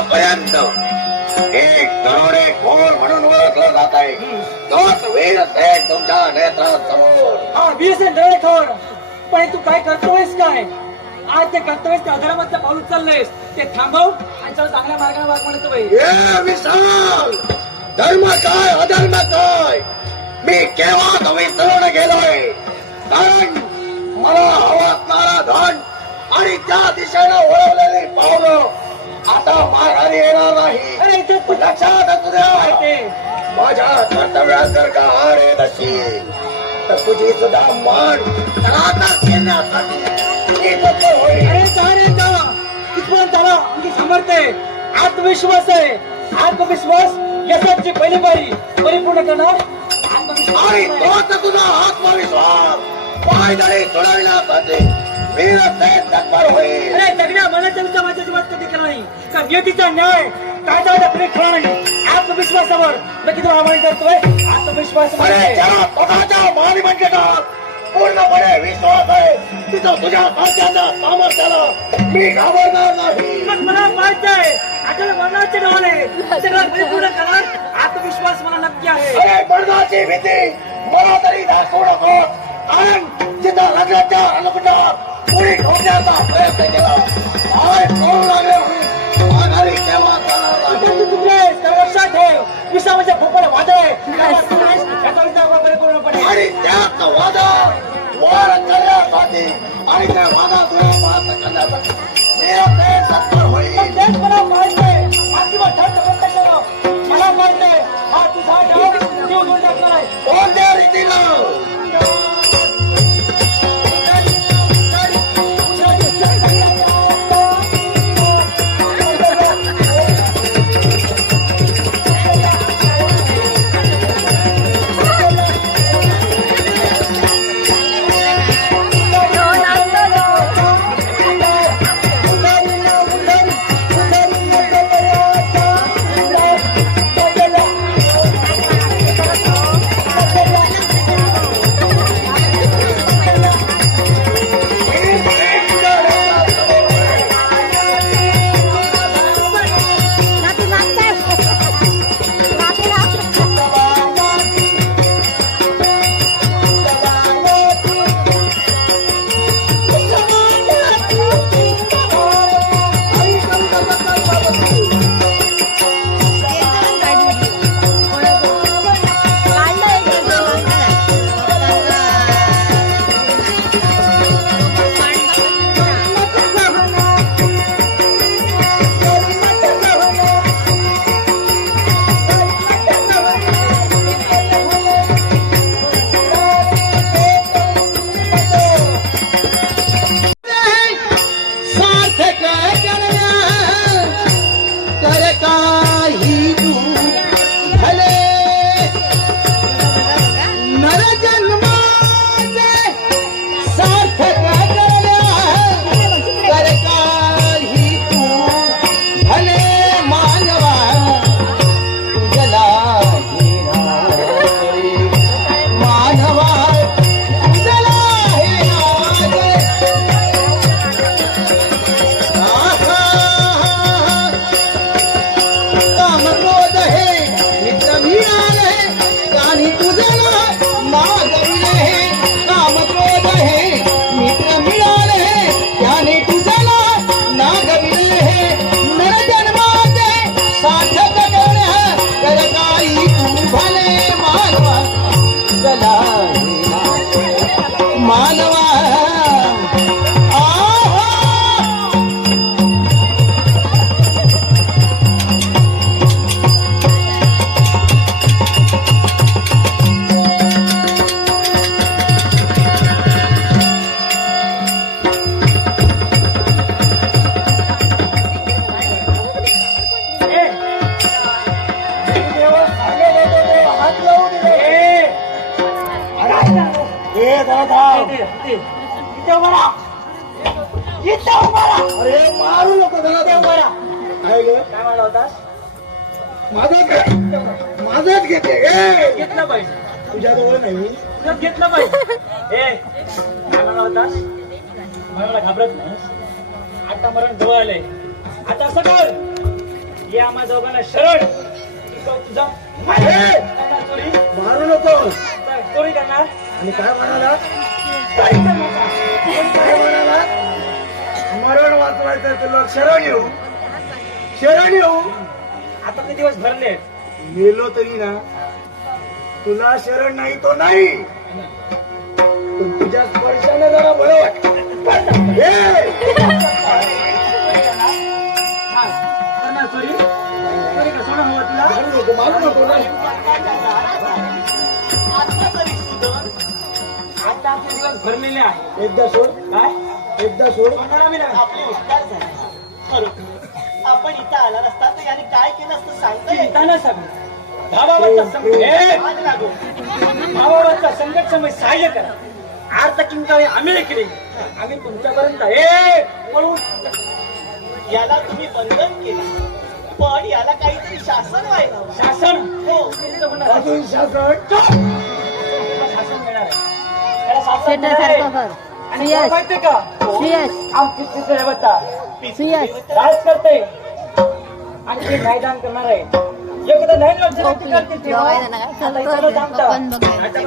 आतापर्यंत एक दरोडेखोर म्हणून ओळखलं जात आहे. तोच वीर सेठ तुमच्या नेत्रासमोर. हा वीर सेठ दरोडेखोर. पण तू काय करतोयस काय? आज ते कर्तव्यच त्या अधर्माचं पाऊल उचललंयस ते थांबव आणि चल चांगल्या मार्गाने वाग म्हणतोय. ए विशाल, धर्म काय अधर्म काय मी केव्हा तुम्ही विसरून गेलोय. कारण मला हवा असणारा धन आणि त्या दिशेनं वळवलेली पावलं आता माघारी येणार नाही. अरे इथे लक्षात असू द्या. माझ्या कर्तव्यात जर का हार येत असेल तर तुझी सुद्धा मन तडाखात घेण्यासाठी मी तत्पर होईल. अरे जा रे जा. तिथपर्यंत आला आमची सामर्थ्य आहे, आत्मविश्वास आहे. आत्मविश्वास यशाची पहिली पायरी परिपूर्ण करणार. आणि तोच तुझा आत्मविश्वास पायदळे चढविण्यासाठी वीर सेठ तत्पर होईल. अरे सगळ्या मनाच्या विचार माझ्या जीवात कधी केला नाही का नियतीचा न्याय कायदा पुढे खरा नाही. आत्मविश्वासावर नक्की तुला आवाहन करतोय. आत्मविश्वास अरे ज्याला स्वतःच्या मानवंतेचा पूर्णपणे विश्वास आहे तिथं तुझ्या साध्याच्या सामर्थ्याला मी घाबरणार नाही. मग मला पाहिजे आपल्याला मरणाचे डोळे सगळं परिपूर्ण करणार. आत्मविश्वास मला नक्की आहे. अरे मरणाची भीती मला तरी दाखवू नको. कारण जिथं लग्नाच्या अनुकुटात पुढे ठोकण्याचा प्रयत्न केला काय करू लागले म्हणून माघारी केव्हा जाणार नाही. तू चुकलेस तर लक्षात ठेव. विषामध्ये भोपळ वादळ आहे याचा विचार वगैरे पूर्णपणे. आणि त्यात वादा वर करण्यासाठी आणि त्या वादातून पार करण्यासाठी मी ते तत्पर होईल. तेच मला माहिती मातीवर थंड बंद केलं. मला माहिती हा तुझा डाव जीव घेऊन टाकणार आहे. कोणत्या रीतीनं अरे मारू नको त्याला. काय म्हणला होतास? माझाच घेते घेतलं पाहिजे. तुझ्या जवळ नाही तुला घेतलं पाहिजे. काय म्हणला होतास? मला घाबरत नाही. आता मरण जवळ आलंय. आता असं कर या आम्हा दोघांना शरण तुझा करणार चोरी मारू नको. चोरी करणार आणि काय म्हणाला? काय करणार? काय म्हणाला? मरण वाचवायचं तुला शरण येऊ, शरण येऊ. आता ते दिवस भरले मेलो तरी ना तुला शरण नाही तो नाही, पण तुझ्या स्पर्शाने जरा बरं वाटतं. करणार चोरी चोरी का सोडा हवा तुला मारू नको, मारू नको ना. आता आपले दिवस भरलेले आहे एकदा सोड, काय एकदा सोड. सोडणार आम्ही ना आपले उपकार झाले. खरोखर आपण इथं आला नसता तर याने काय केलं असतं सांगता येईल. चिंता न सगळं भावाचा संकट आग लागो. भावाचा संकट समय सहाय्य करा. अर्थ किंकाळे आम्ही इकडे आम्ही तुमच्यापर्यंत हे पळू याला तुम्ही बंधन केलं, पण याला काहीतरी शासन व्हायला हवं. शासन हो. तिथं होणार आहे. अजून शासन. शासन मिळणार आहे. त्याला शासन मिळणार शेटासारखं आहे. कर. आणि सुयश. तुला माहितीये का सुयश. आमची तिथे हे बघता सुयश. राज करते आणि ते मैदान करणार आहे. एकदा नाही लढलं तर ते करतील तेव्हा. दोघांना काय आता इथं थांबता. पण बघायचं. आता